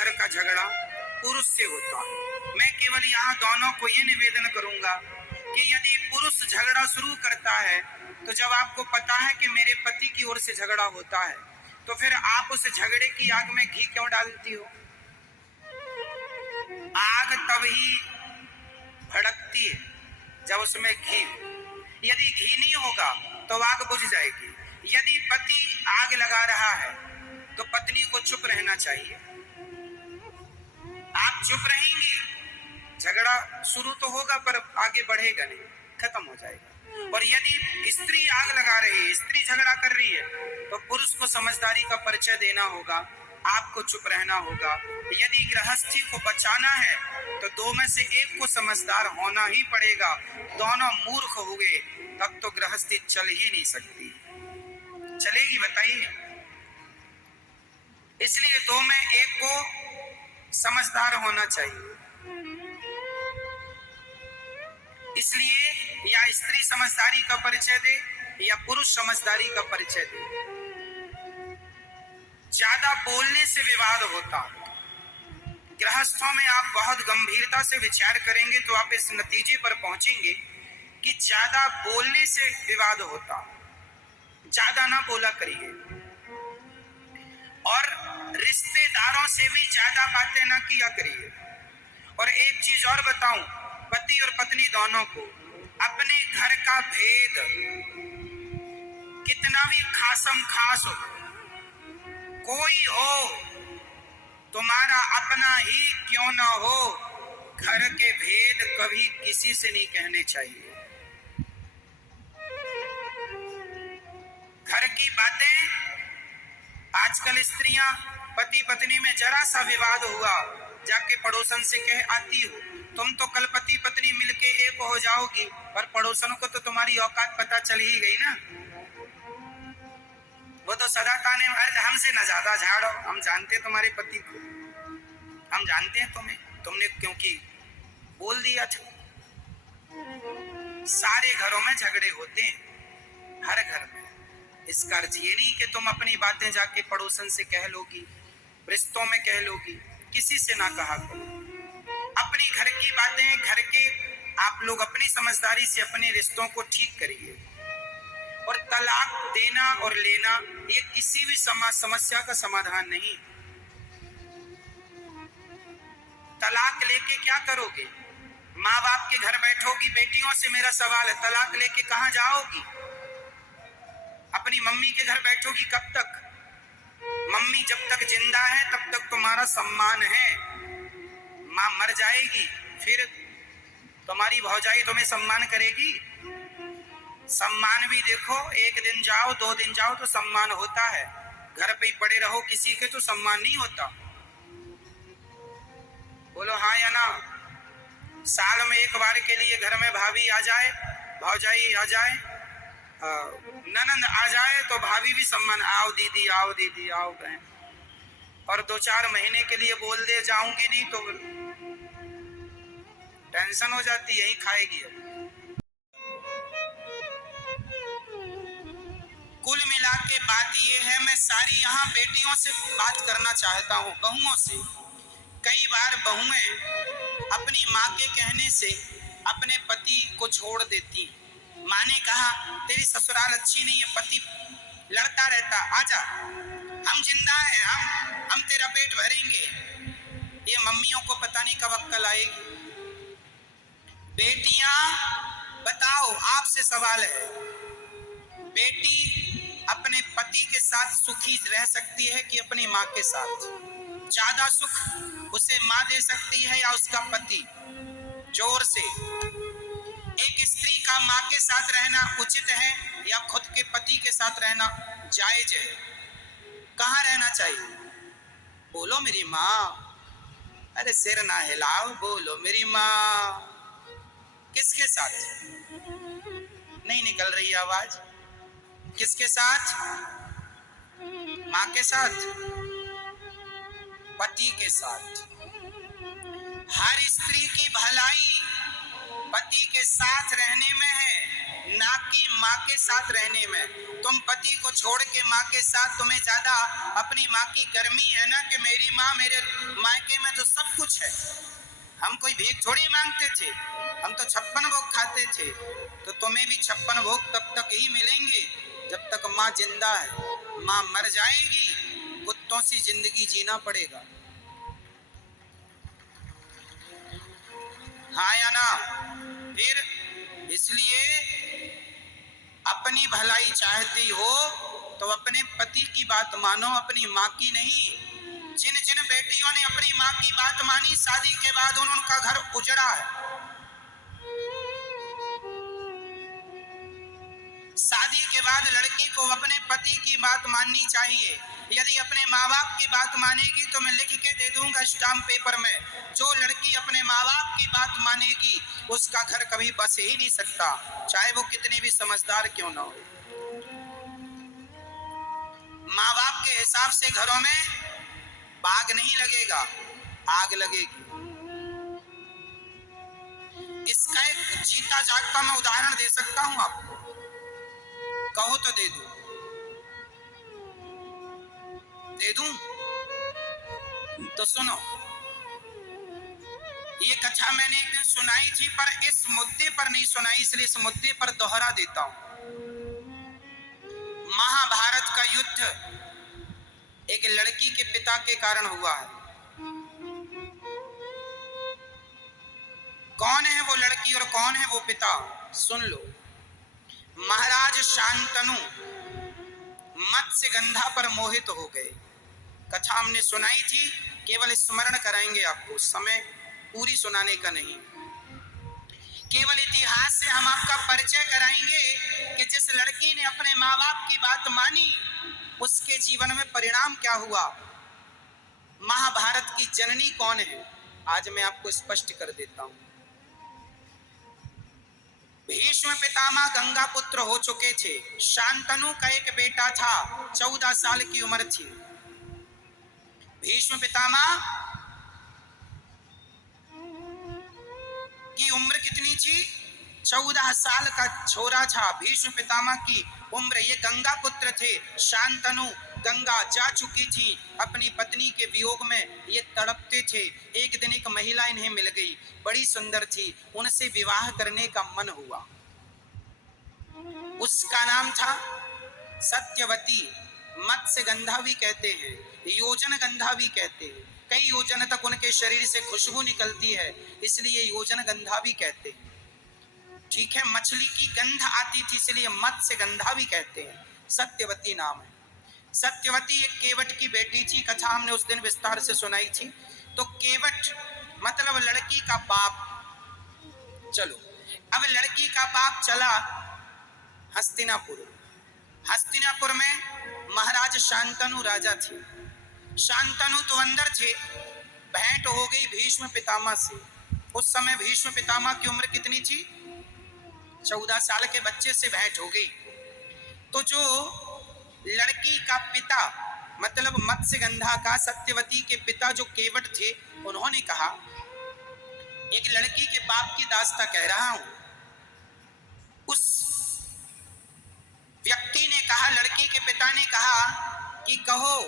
घर का झगड़ा पुरुष से होता है। मैं केवल यहाँ दोनों को ये निवेदन करूंगा कि यदि पुरुष झगड़ा शुरू करता है तो जब आपको पता है कि मेरे पति की ओर से झगड़ा होता है तो फिर आप उस झगड़े की आग में घी क्यों डालती हो? आग तभी भड़कती है जब उसमें घी, यदि घी नहीं होगा तो आग बुझ जाएगी। यदि पति आग लगा रहा है तो पत्नी को चुप रहना चाहिए। आप चुप रहेंगी, झगड़ा शुरू तो होगा पर आगे बढ़ेगा नहीं, खत्म हो जाएगा। और यदि स्त्री आग लगा रही है, स्त्री झगड़ा कर रही है, तो पुरुष को समझदारी का परिचय देना होगा, आपको चुप रहना होगा। यदि गृहस्थी को बचाना है तो दो में से एक को समझदार होना ही पड़ेगा। दोनों मूर्ख हो गए तब तो गृहस्थी चल ही नहीं सकती। चलेगी बताइए? इसलिए दो में एक को समझदार होना चाहिए। इसलिए या स्त्री समझदारी का परिचय दे या पुरुष समझदारी का परिचय दे। ज्यादा बोलने से विवाद होता है। गृहस्थों में आप बहुत गंभीरता से विचार करेंगे तो आप इस नतीजे पर पहुंचेंगे कि ज्यादा बोलने से विवाद होता। ज्यादा ना बोला करिए और रिश्तेदारों से भी ज्यादा बातें ना किया करिए। और एक चीज और बताऊं, पति और पत्नी दोनों को अपने घर का भेद कितना भी खासम खास हो, कोई हो, तुम्हारा अपना ही क्यों ना हो, घर के भेद कभी किसी से नहीं कहने चाहिए। घर की बातें, आजकल स्त्रियां पति पत्नी में जरा सा विवाद हुआ जाके पड़ोसन से कह आती हो, तुम तो कल पति पत्नी मिलके एक हो जाओगी, पर पड़ोसन को तो तुम्हारी औकात पता चल ही गई ना। वो तो सदा ताने हमसे न ज्यादा झाड़ो, हम जानते तुम्हारे पति को, हम जानते हैं तुम्हें, तुमने क्योंकि बोल दिया था। सारे घरों में झगड़े होते हैं, हर घर में। इसका अर्थ ये नहीं कि तुम अपनी बातें जाके पड़ोसन से कह लोगी, रिश्तों में कह लोगी, किसी से ना कहा करो। अपनी घर की बातें, घर के आप लोग अपनी समझदारी से अपने रिश्तों को ठीक करिए। और तलाक देना और लेना ये किसी भी समस्या का समाधान नहीं। तलाक लेके क्या करोगे? माँ बाप के घर बैठोगी, बेटियों से मेरा सवाल है, तलाक लेके कहाँ जाओगी? अपनी मम्मी के घर बैठोगी कब तक? मम्मी जब तक जिंदा है तब तक तुम्हारा सम्मान है। माँ मर जाएगी फिर तुम्हारी भौजाई तुम्हें सम्मान करेगी? सम्मान भी देखो, एक दिन जाओ, 2 दिन जाओ तो सम्मान होता है। घर पे ही पड़े रहो किसी के तो सम्मान नहीं होता। बोलो हाँ या ना? साल में एक बार के लिए घर में भाभी आ जाए, भौजाई आ जाए, ननंद आ जाए तो भाभी भी सम्मान, आओ दीदी, आओ दीदी, आओ बहन। और 2-4 महीने के लिए बोल दे जाऊंगी नहीं तो टेंशन हो जाती, यही खाएगी। कुल मिला के बात ये है, मैं सारी यहाँ बेटियों से बात करना चाहता हूँ, बहुओं से। कई बार बहुएं अपनी माँ के कहने से अपने पति को छोड़ देती। माँ ने कहा तेरी ससुराल अच्छी नहीं है, पति लड़ता रहता, आजा, हम जिंदा हैं, हम तेरा पेट भरेंगे। ये मम्मियों को पता नहीं कब अक्ल आएगी। बेटियां बताओ, आपसे सवाल है, बेटी अपने पति के साथ सुखी रह सकती है कि अपनी माँ के साथ? ज्यादा सुख उसे माँ दे सकती है या उसका पति? जोर से। एक स्त्री का माँ के साथ रहना उचित है या खुद के पति के साथ रहना जायज है? कहाँ रहना चाहिए? बोलो मेरी माँ। अरे सिर ना हिलाओ, बोलो मेरी माँ। किसके साथ? नहीं निकल रही आवाज। किसके साथ? माँ के साथ, पति के साथ। हर स्त्री की भलाई पति के साथ रहने में है, ना कि माँ के साथ रहने में। तुम पति को छोड़ के माँ के साथ, तुम्हें ज्यादा अपनी माँ की गर्मी है ना कि मेरी माँ, मेरे मायके में तो सब कुछ है। हम कोई भीख थोड़ी मांगते थे, हम तो 56 भोग खाते थे। तो तुम्हें भी 56 भोग तब तक ही मिलेंगे जब तक माँ जिंदा है। माँ मर जाएगी, कुत्तों सी जिंदगी जीना पड़ेगा। हाँ या ना? फिर इसलिए अपनी भलाई चाहती हो तो अपने पति की बात मानो, अपनी माँ की नहीं। जिन जिन बेटियों ने अपनी माँ की बात मानी, शादी के बाद उनका घर उजड़ा है। शादी के बाद लड़की को अपने पति की बात माननी चाहिए। यदि अपने माँ बाप की बात मानेगी तो मैं लिख के दे दूंगा स्टाम्प पेपर में, जो लड़की अपने माँ बाप की बात मानेगी उसका घर कभी बस ही नहीं सकता, चाहे वो कितनी भी समझदार क्यों ना हो। माँ बाप के हिसाब से घरों में बाग नहीं लगेगा, आग लगेगी। इसका एक जीता जागता मैं उदाहरण दे सकता हूं आपको, कहो तो दे दूं? दे दूं? तो सुनो, ये कथा मैंने एक दिन सुनाई थी पर इस मुद्दे पर नहीं सुनाई, इसलिए इस मुद्दे पर दोहरा देता हूं। महाभारत का युद्ध एक लड़की के पिता के कारण हुआ है। कौन है वो लड़की और कौन है वो पिता, सुन लो। महाराज शांतनु मत्स्यगंधा पर मोहित हो गए। कथा हमने सुनाई थी, केवल स्मरण कराएंगे आपको, समय पूरी सुनाने का नहीं। केवल इतिहास से हम आपका परिचय कराएंगे कि जिस लड़की ने अपने माँ बाप की बात मानी उसके जीवन में परिणाम क्या हुआ। महाभारत की जननी कौन है, आज मैं आपको स्पष्ट कर देता हूं। भीष्म पितामह गंगा पुत्र हो चुके थे। शांतनु का एक बेटा था, 14 साल की उम्र थी। भीष्म पितामह की उम्र कितनी थी? 14 साल का छोरा था भीष्म पितामह की उम्र। ये गंगा पुत्र थे। शांतनु गंगा जा चुकी थी, अपनी पत्नी के वियोग में ये तड़पते थे। एक दिन एक महिला इन्हें मिल गई, बड़ी सुंदर थी, उनसे विवाह करने का मन हुआ। उसका नाम था सत्यवती। मत्स्यगंधा भी कहते हैं, योजन गंधा भी कहते हैं। कई योजन तक उनके शरीर से खुशबू निकलती है, इसलिए योजन गंधा भी कहते हैं। ठीक है, मछली की गंध आती थी इसलिए मत्स्यगंधा भी कहते हैं। सत्यवती नाम है। सत्यवती एक केवट की बेटी थी, कथा हमने उस दिन विस्तार से सुनाई थी। तो केवट मतलब लड़की का बाप। चलो, अब लड़की का बाप चला हस्तिनापुर। हस्तिनापुर में महाराज शांतनु राजा थे। शांतनु तो अंदर थे। भेंट हो गई भीष्म पितामह से। उस समय भीष्म पितामह की उम्र कितनी थी? 14 साल के बच्चे से भेंट हो गई। तो जो लड़की का पिता मतलब मत्स्यगंधा का, सत्यवती के पिता जो केवट थे, उन्होंने कहा, एक लड़की के बाप की दास्ता कह रहा हूं। उस व्यक्ति ने कहा, लड़की के पिता ने कहा कि कहो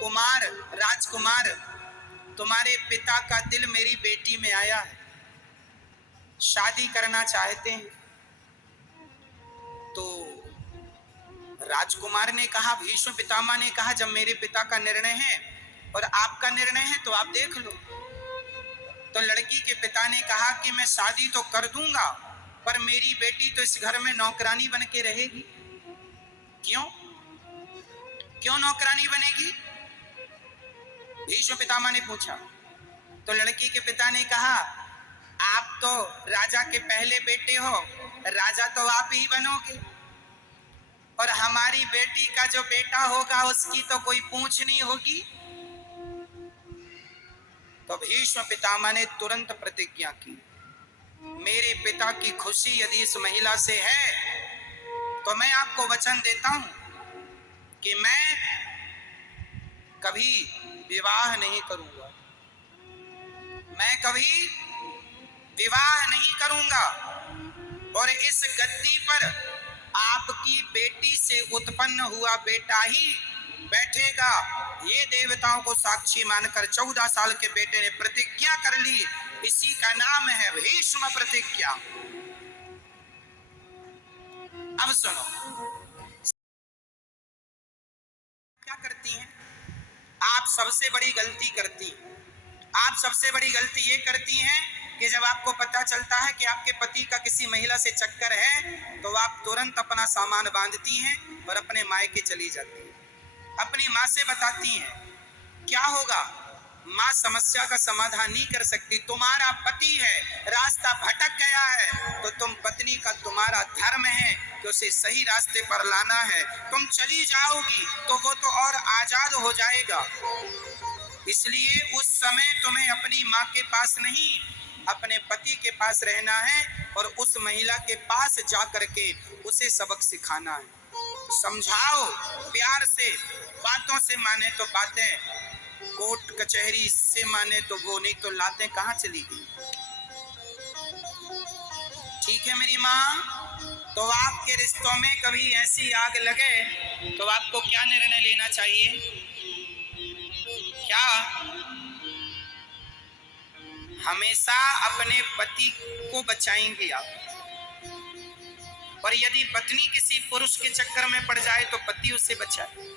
कुमार, राजकुमार, तुम्हारे पिता का दिल मेरी बेटी में आया है, शादी करना चाहते हैं। तो राजकुमार ने कहा, भीष्म पितामह ने कहा, जब मेरे पिता का निर्णय है और आपका निर्णय है तो आप देख लो। तो लड़की के पिता ने कहा कि मैं शादी तो कर दूंगा पर मेरी बेटी तो इस घर में नौकरानी बन के रहेगी। क्यों क्यों नौकरानी बनेगी? भीष्म पितामह ने पूछा। तो लड़की के पिता ने कहा, आप तो राजा के पहले बेटे हो, राजा तो आप ही बनोगे और हमारी बेटी का जो बेटा होगा उसकी तो कोई पूछ नहीं होगी। तो भीष्म पितामह ने तुरंत प्रतिज्ञा की, मेरे पिता की खुशी यदि इस महिला से है तो मैं आपको वचन देता हूं कि मैं कभी विवाह नहीं करूंगा, मैं कभी विवाह नहीं करूंगा। और इस गद्दी पर आपकी बेटी से उत्पन्न हुआ बेटा ही बैठेगा। ये देवताओं को साक्षी मानकर 14 साल के बेटे ने प्रतिज्ञा कर ली। इसी का नाम है भीष्म प्रतिज्ञा। अब सुनो क्या करती हैं आप। सबसे बड़ी गलती करती आप सबसे बड़ी गलती ये करती हैं कि जब आपको पता चलता है कि आपके पति का किसी महिला से चक्कर है तो आप तुरंत अपना सामान बांधती हैं और अपने मायके चली जाती हैं। अपनी माँ से बताती हैं। क्या होगा? माँ समस्या का समाधान नहीं कर सकती। तुम्हारा पति है, रास्ता भटक गया है तो तुम पत्नी का तुम्हारा धर्म है कि उसे सही रास्ते पर लाना है। तुम चली जाओगी तो वो तो और आजाद हो जाएगा। इसलिए उस समय तुम्हें अपनी माँ के पास नहीं, अपने पति के पास रहना है और उस महिला के पास जा करके उसे सबक सिखाना है। समझाओ प्यार से, बातों से माने तो बातें, कोर्ट कचहरी से माने तो वो, नहीं तो लातें कहाँ चली गई। ठीक है मेरी माँ। तो आपके रिश्तों में कभी ऐसी आग लगे तो आपको क्या निर्णय लेना चाहिए? क्या हमेशा अपने पति को बचाएंगे आप, और यदि पत्नी किसी पुरुष के चक्कर में पड़ जाए तो पति उससे बचाए।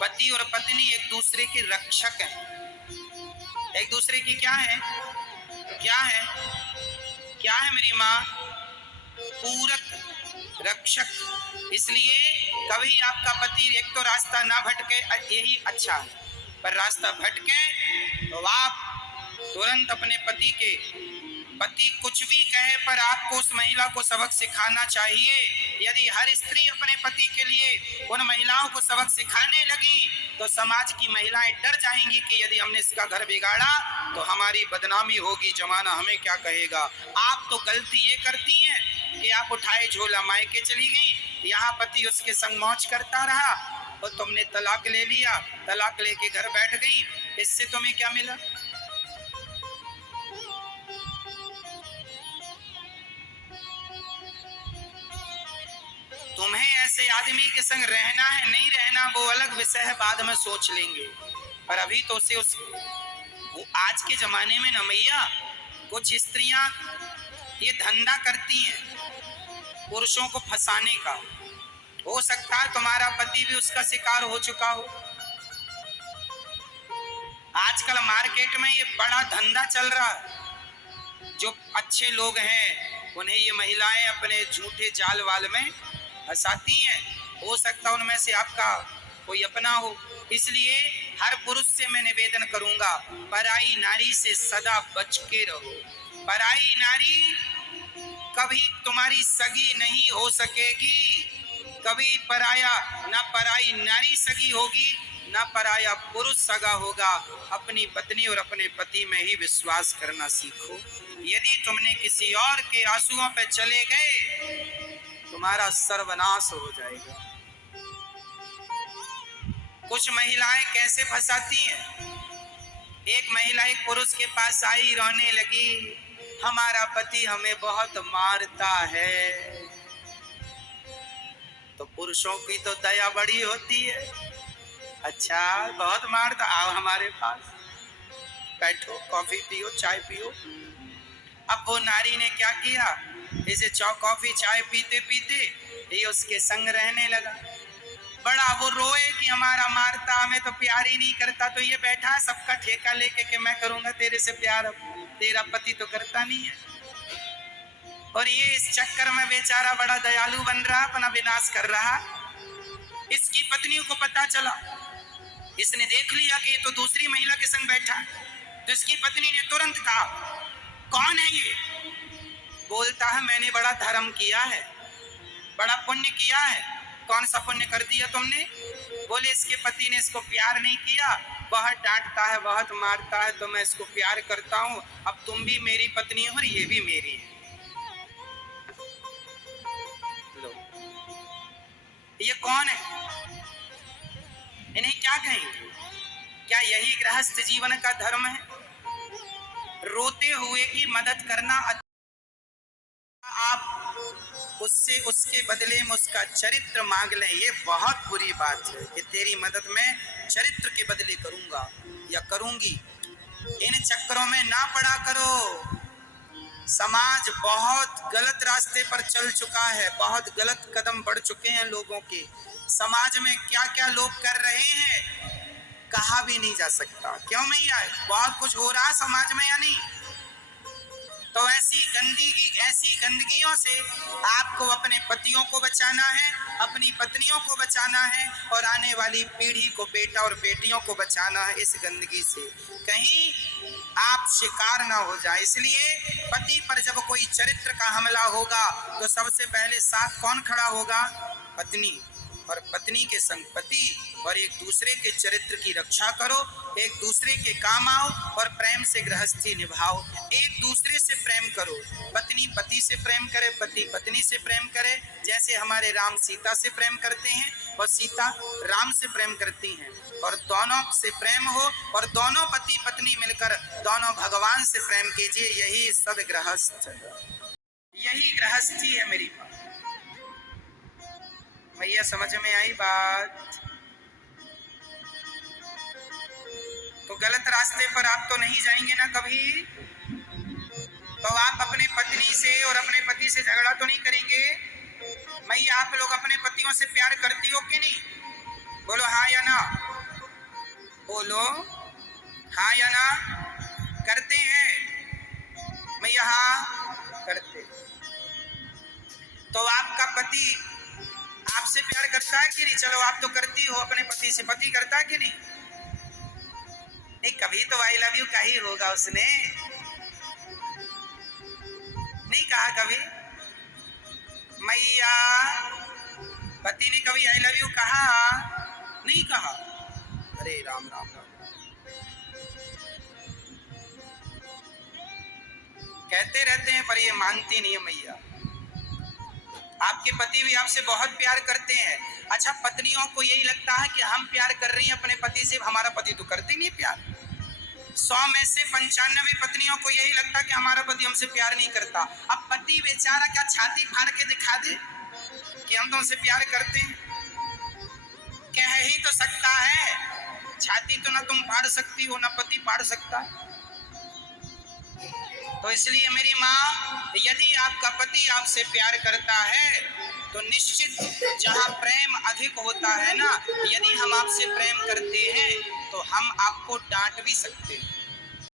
पति और पत्नी एक दूसरे के रक्षक हैं। एक दूसरे की क्या है? क्या है? क्या है मेरी माँ? पूरक, रक्षक। इसलिए कभी आपका पति एक तो रास्ता ना भटके, यही अच्छा है, पर रास्ता भटके तो आप तुरंत अपने पति कुछ भी कहे पर आपको उस महिला को सबक सिखाना चाहिए। यदि हर स्त्री अपने पति के लिए उन महिलाओं को सबक सिखाने लगी तो समाज की महिलाएं डर जाएंगी कि यदि हमने इसका घर बिगाड़ा तो हमारी बदनामी होगी, जमाना हमें क्या कहेगा। आप तो गलती ये करती हैं कि आप उठाए झोला मायके चली गई, यहाँ पति उसके संग मौज करता रहा और तुमने तलाक ले लिया, तलाक लेके घर बैठ गई। इससे तुम्हें क्या मिला? तुम्हें ऐसे आदमी के संग रहना है नहीं रहना वो अलग विषय है, बाद में सोच लेंगे। पर अभी तो उसे वो आज के जमाने में न मैया, कुछ स्त्रियां ये धंधा करती हैं पुरुषों को फंसाने का। हो सकता है तुम्हारा पति भी उसका शिकार हो चुका हो। आजकल मार्केट में ये बड़ा धंधा चल रहा है। जो अच्छे लोग हैं उन्हें ये महिलाएं अपने झूठे जाल वाल में फंसाती हैं। हो सकता है उनमें से आपका कोई अपना हो। इसलिए हर पुरुष से मैं निवेदन करूंगा, पराई नारी से सदा बच के रहो। पराई नारी कभी तुम्हारी सगी नहीं हो सकेगी। कभी ना पराई नारी सगी होगी, ना पराया पुरुष सगा होगा। अपनी पत्नी और अपने पति में ही विश्वास करना सीखो। यदि तुमने किसी और के आंसुओं पे चले गए तुम्हारा सर्वनाश हो जाएगा। कुछ महिलाएं कैसे फंसाती हैं? एक महिला एक पुरुष के पास आई, रोने लगी, हमारा पति हमें बहुत मारता है। तो पुरुषों की तो दया बड़ी होती है। अच्छा बहुत मारता, आओ हमारे पास बैठो, कॉफी पियो, चाय पियो। अब वो नारी ने क्या किया, इसे कॉफी चाय पीते पीते ये उसके संग रहने लगा। बड़ा वो रोए कि हमारा मारता, हमें तो प्यार ही नहीं करता। तो ये बैठा है सबका ठेका लेके कि मैं करूंगा तेरे से प्यार, तेरा पति तो करता नहीं है। और ये इस चक्कर में बेचारा बड़ा दयालु बन रहा, अपना विनाश कर रहा। इसकी पत्नियों को पता चला, इसने देख लिया कि ये तो दूसरी महिला के संग बैठा है। तो इसकी पत्नी ने तुरंत कहा, कौन है ये? बोलता है मैंने बड़ा धर्म किया है, बड़ा पुण्य किया है। कौन सा पुण्य कर दिया तुमने? बोले इसके पति ने इसको प्यार नहीं किया, बहुत डांटता है, बहुत मारता है, तो मैं इसको प्यार करता हूँ। अब तुम भी मेरी पत्नी हो और ये भी मेरी है। लो, ये कौन है? इन्हें क्या कहेंगे? क्या यही गृहस्थ जीवन का धर्म है? रोते हुए की मदद करना आप उससे उसके बदले में उसका चरित्र मांग लें, ये बहुत बुरी बात है कि तेरी मदद मैं चरित्र के बदले करूंगा या करूंगी। इन चक्करों में ना पड़ा करो। समाज बहुत गलत रास्ते पर चल चुका है, बहुत गलत कदम बढ़ चुके हैं लोगों के। समाज में क्या क्या लोग कर रहे हैं कहा भी नहीं जा सकता। क्यों मैया, बहुत कुछ हो रहा है समाज में या नहीं? तो ऐसी गंदगियों से आपको अपने पतियों को बचाना है, अपनी पत्नियों को बचाना है और आने वाली पीढ़ी को, बेटा और बेटियों को बचाना है इस गंदगी से, कहीं आप शिकार ना हो जाए। इसलिए पति पर जब कोई चरित्र का हमला होगा तो सबसे पहले साथ कौन खड़ा होगा? पत्नी। और पत्नी के संग पति, और एक दूसरे के चरित्र की रक्षा करो, एक दूसरे के काम आओ और प्रेम से गृहस्थी निभाओ। एक दूसरे से प्रेम करो, पत्नी पति से प्रेम करे, पति पत्नी से प्रेम करे। जैसे हमारे राम सीता से प्रेम करते हैं और सीता राम से प्रेम करती हैं, और दोनों से प्रेम हो और दोनों पति पत्नी मिलकर दोनों भगवान से प्रेम कीजिए। यही सब गृहस्थ, यही गृहस्थी है मेरी बात। भैया समझ में आई बात? तो गलत रास्ते पर आप तो नहीं जाएंगे ना कभी। तो आप अपने पत्नी से और अपने पति से झगड़ा तो नहीं करेंगे। भैया आप लोग अपने पतियों से प्यार करती हो कि नहीं? बोलो हाँ या ना, बोलो हाँ या ना। करते हैं भैया? हाँ करते। तो आपका पति आपसे प्यार करता है कि नहीं? चलो आप तो करती हो अपने पति से, पति करता है कि नहीं? नहीं, कभी तो आई लव यू कही होगा उसने, नहीं कहा कभी? मैया पति ने कभी आई लव यू कहा? नहीं कहा। अरे राम राम राम। कहते रहते हैं पर ये मानती नहीं है मैया। आपके पति भी आपसे बहुत प्यार करते हैं। अच्छा, पत्नियों को यही लगता है कि हम प्यार कर रही हैं अपने पति से, हमारा पति तो करते नहीं प्यार। 100 में से 95 पत्नियों को यही लगता है कि हमारा पति हमसे प्यार नहीं करता। अब पति बेचारा क्या छाती फाड़ के दिखा दे कि हम तो उनसे प्यार करते हैं? कह ही तो सकता है, छाती तो ना तुम फाड़ सकती हो ना पति फाड़ सकता है। तो इसलिए मेरी माँ, यदि आपका पति आपसे प्यार करता है तो निश्चित जहाँ प्रेम अधिक होता है ना, यदि हम आपसे प्रेम करते हैं तो हम आपको डांट भी सकते हैं।